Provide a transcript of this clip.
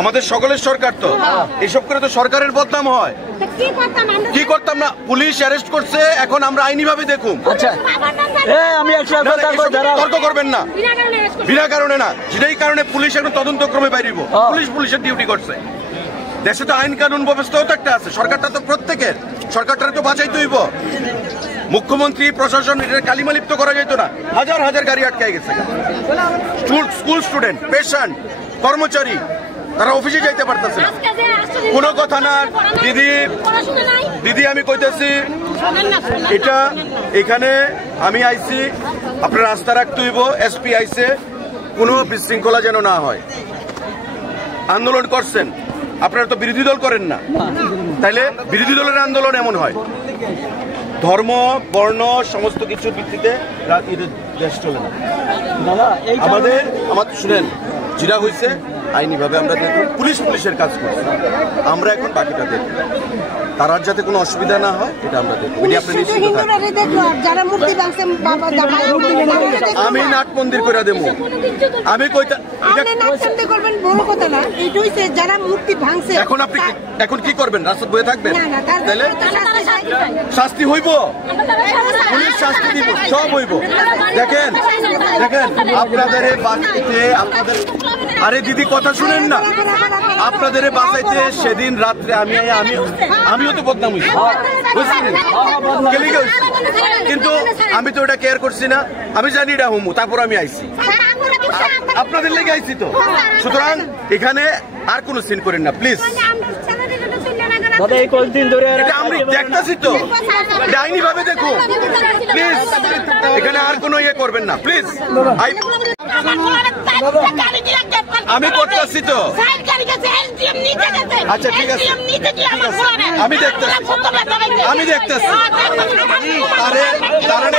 আমাদের সকলের সরকার তো এসব করে তো সরকারের বদনাম হয়। কি করতাম না, পুলিশ অ্যারেস্ট করছে, এখন আমরা আইনি ভাবে দেখুন। আচ্ছা তর্ক করবেন না, বিনা কারণে না, যেটাই কারণে পুলিশ এখন তদন্তক্রমে বাইরিব। পুলিশের ডিউটি করছে। দেশে তো আইন কানুন ব্যবস্থাও তো একটা আছে, সরকারটা তো প্রত্যেকের, সরকারটা তো বাঁচাইতে হইব। মুখ্যমন্ত্রী প্রশাসন এটা কালিমালিপ্ত করা যেত না। হাজার হাজার গাড়ি আটকে গেছে, স্কুল স্টুডেন্ট, পেশেন্ট, কর্মচারী তারা অফিসে যাইতে পারতেছে না। কোনো কথা না দিদি আমি কইতেছি, এটা এখানে আমি আইছি, আপনারা আস্থা রাখতে হইব। এসপি আইছে, কোনো বিশৃঙ্খলা যেন না হয়। আন্দোলন করছেন, আপনারা তো বিরোধী দল করেন না, তাইলে বিরোধী দলের আন্দোলন এমন হয়। ধর্ম বর্ণ সমস্ত কিছুর ভিত্তিতে দেশ চলে না। আমাদের শুনেন, যেটা হয়েছে আইনি ভাবে আমরা দেখব, পুলিশের কাজ করছে, আমরা এখন বাকিটা দেখব, তার যাতে কোনো অসুবিধা না হয় এটা আমরা দেখব। আমি নাট মন্দির করে দেব, আমি এখন আপনি এখন কি করবেন? রাস্তা বয়ে থাকবেন? তাহলে শাস্তি হইব, পুলিশ শাস্তি দিব, সব হইব। দেখেন আপনাদের আরে দিদি কথা শুনেন না, আপনাদের বাঁচাইতে সেদিন রাত্রে আমিও তো বদনাম হইছি, কিন্তু আমি তো ওটা কেয়ার করছি না। আমি জানি এটা হুমু, তারপর আমি আইছি, আপনাদের লেগে আইছি তো। সুতরাং এখানে আর কোনো সিন করেন না প্লিজ। আমি দেখতেছি তো, আইনি ভাবে দেখুন প্লিজ, এখানে আর কোনো ইয়ে করবেন না প্লিজ। আমি করতেছি তো, আচ্ছা ঠিক আছে, আমি দেখতেছি আরে দাঁড়ান।